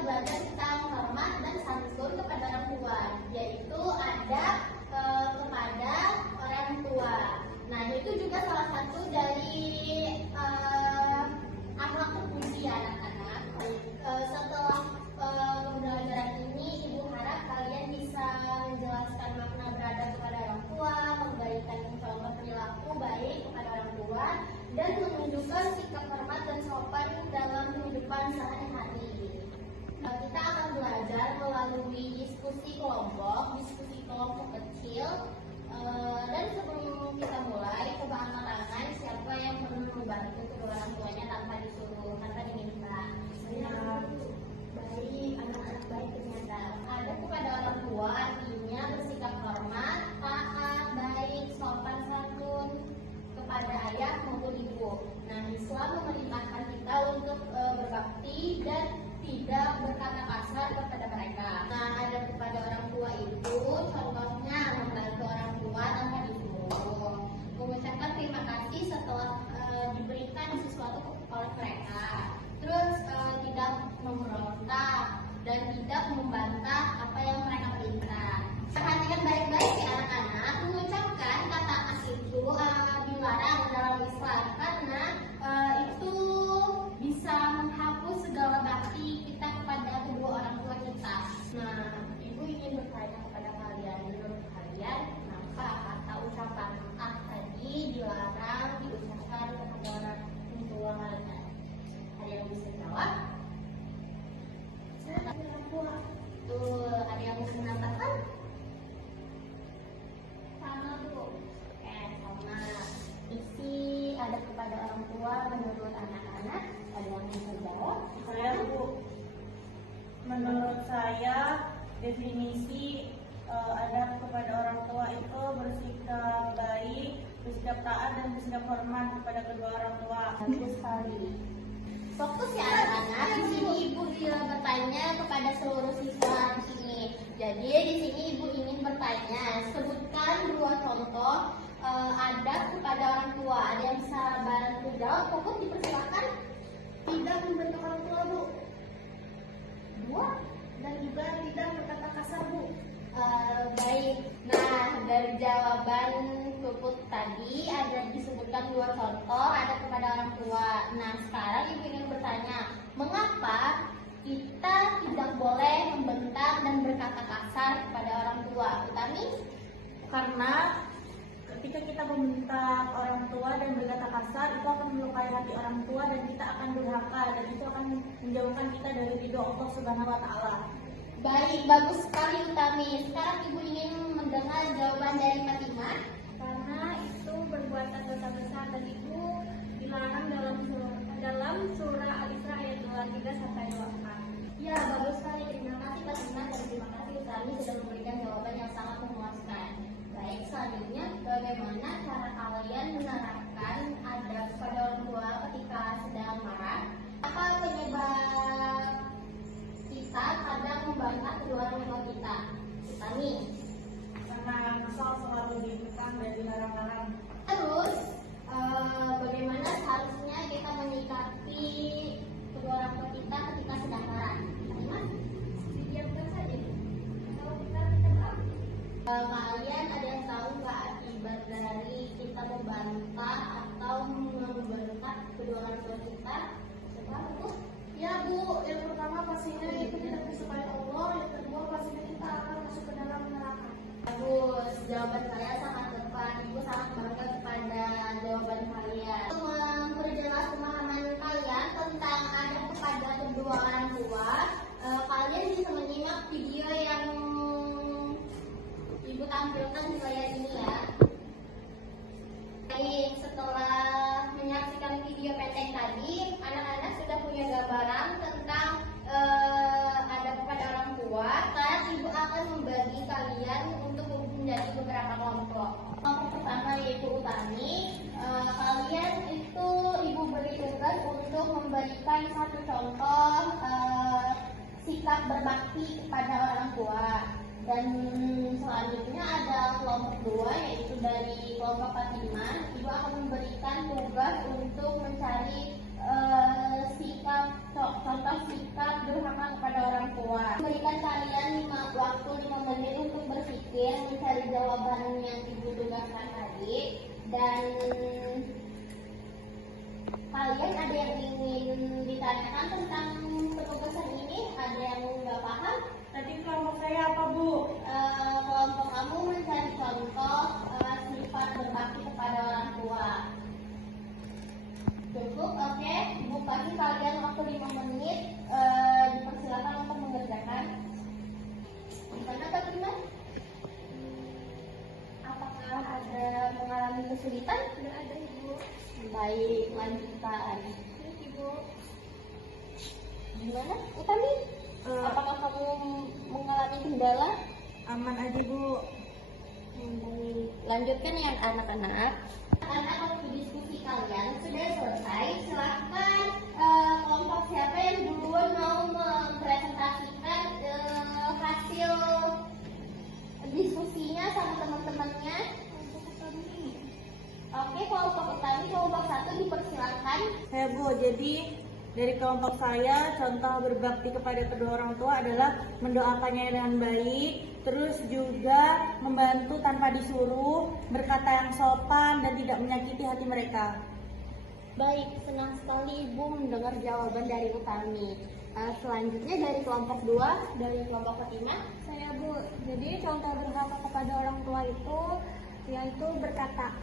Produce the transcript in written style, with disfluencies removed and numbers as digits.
belajar tentang hormat dan santun kepada orang tua, yaitu ada kepada orang tua. Nah, itu juga salah satu dari akhlak terpuji anak-anak. Setelah pembelajaran ini, Ibu harap kalian bisa menjelaskan makna beradab kepada orang tua, memberikan contoh perilaku baik kepada orang tua, dan menunjukkan sikap hormat dan sopan dalam kehidupan sehari-hari. Kita akan belajar melalui diskusi kelompok kecil. Dan sebelum kita mulai, coba angkat tangan siapa yang pernah membantu kedua orang tuanya tanpa disuruh, tanpa diminta. Baik, anak-anak baik ternyata. Ada kepada orang tua artinya bersikap hormat, taat, baik, sopan santun kepada ayah maupun ibu. Nah, Islam memerintahkan kita untuk berbakti dan tidak berkata kasar kepada mereka. Nah, ada kepada orang tua itu contohnya membantu orang tua tanpa disuruh, mengucapkan terima kasih setelah diberikan sesuatu oleh mereka, terus tidak memberontak dan tidak membantah apa yang mereka minta. Perhatikan baik-baik ya anak-anak, mengucapkan kata as itu dilarang dalam Islam karena itu bisa menghapus segala bakti kita kepada kedua orang tua kita. Nah, Ibu ingin bertanya kepada kalian, menurut kalian kenapa kata ucapan ah tadi dilarang diucapkan kepada orang tua kalian? Ada yang bisa jawab? Tuh, ada yang bisa menambahkan? Sama Bu. Sama. Isi ada kepada orang tua menurut anak-anak, ada yang bisa jawab? Saya Bu, menurut saya definisi adab kepada orang tua itu bersikap baik, bersikap taat dan bersikap hormat kepada kedua orang tua. Bagus sekali. Fokus ya anak-anak. Di sini Ibu bertanya kepada seluruh siswa di sini. Jadi di sini Ibu ingin bertanya, sebutkan dua contoh adab kepada orang tua. Ada yang bisa bantu jawab? Fokus dipersilakan. Tidak membentak orang tua, Bu. Dua, dan juga tidak berkata kasar, Bu. Baik. Nah, dari jawaban Puput tadi ada disebutkan dua contoh ada kepada orang tua. Nah, sekarang Ibu ingin bertanya, mengapa kita tidak boleh membentak dan berkata kasar kepada orang tua? Utami? Karena ketika kita membentak orang tua dan berkata kasar, itu akan melukai hati orang tua dan kita akan durhaka dan itu akan menjauhkan kita dari ridho Allah Subhanahu wa Ta'ala. Baik, bagus sekali Utami. Sekarang Ibu ingin mendengar jawaban dari Fatimah. Karena itu perbuatan dosa besar dan itu dilarang dalam surah Al-Isra ayat 23 sampai 24. Ya, bagus sekali. Terima kasih Fatimah dan terima kasih Utami sudah memberikan jawaban yang sangat memuaskan. Baik, selanjutnya bagaimana cara kalian menerapkan adab kepada orang tua ketika sedang marah? Apa penyebab kita kadang membantah kedua orang tua kita? Utami. Karena asal selalu ditekan dan dilarang-larang. Terus, bagaimana seharusnya kita menyikapi kedua orang tua kita ketika sedang marah? Fatimah? Didiamkan saja. Kalau kita berapa? Kalian ada yang tahu nggak akibat dari kita membantah atau membentak kedua orang tua kita? Coba Bu. Ya Bu, yang pertama pastinya itu tidak disukai Allah, yang kedua pastinya kita akan masuk ke dalam neraka. Bagus, jawaban saya sangat tepat. Ibu sangat bangga kepada jawaban kalian. Untuk memperjelas pemahaman kalian tentang adab kepada kedua orang tua, kalian bisa menyimak video yang Ibu tampilkan di layar ini ya. Baik, setelah menyaksikan video pendek tadi, anak-anak sudah punya gambaran tentang adab kepada orang tua. Sekarang Ibu akan membagi kalian untuk menjadi beberapa kelompok. Kelompok pertama yaitu Utami. Kalian itu Ibu beri tugas untuk memberikan satu contoh sikap berbakti kepada orang tua. Dan selanjutnya ada kelompok dua yaitu dari kelompok Fatimah. Ibu akan memberikan tugas untuk mencari contoh sikap durhaka kepada orang ditanyakan tadi, dan kalian ada yang ingin ditanyakan tentang penugasan ini? Ada yang nggak paham? Tadi kelompok saya apa, Bu? Kelompok kamu mencari contoh sifat berbakti kepada orang tua. Cukup, oke. Ibu kasih kalian waktu 5 menit. Dipersilakan untuk mengerjakan. Gimana Kak Prima? Apakah ada mengalami kesulitan? Tidak ada Ibu. Baik, lanjutkan. Ini Ibu. Gimana, Utami? Apakah kamu mengalami kendala? Aman aja, Bu. Baik. Lanjutkan yang anak-anak. Karena waktu diskusi kalian sudah selesai, silahkan kelompok siapa yang duluan mau mempresentasikan hasil diskusinya sama teman-temannya. Oke, kelompok Utami, kelompok 1 dipersilakan. Saya, Bu, jadi dari kelompok saya, contoh berbakti kepada kedua orang tua adalah mendoakannya dengan baik, terus juga membantu tanpa disuruh, berkata yang sopan dan tidak menyakiti hati mereka. Baik, senang sekali Ibu mendengar jawaban dari Utami. Selanjutnya dari kelompok 2, dari kelompok Fatimah. Saya Bu. Jadi contoh berhak kepada orang tua itu yaitu berkata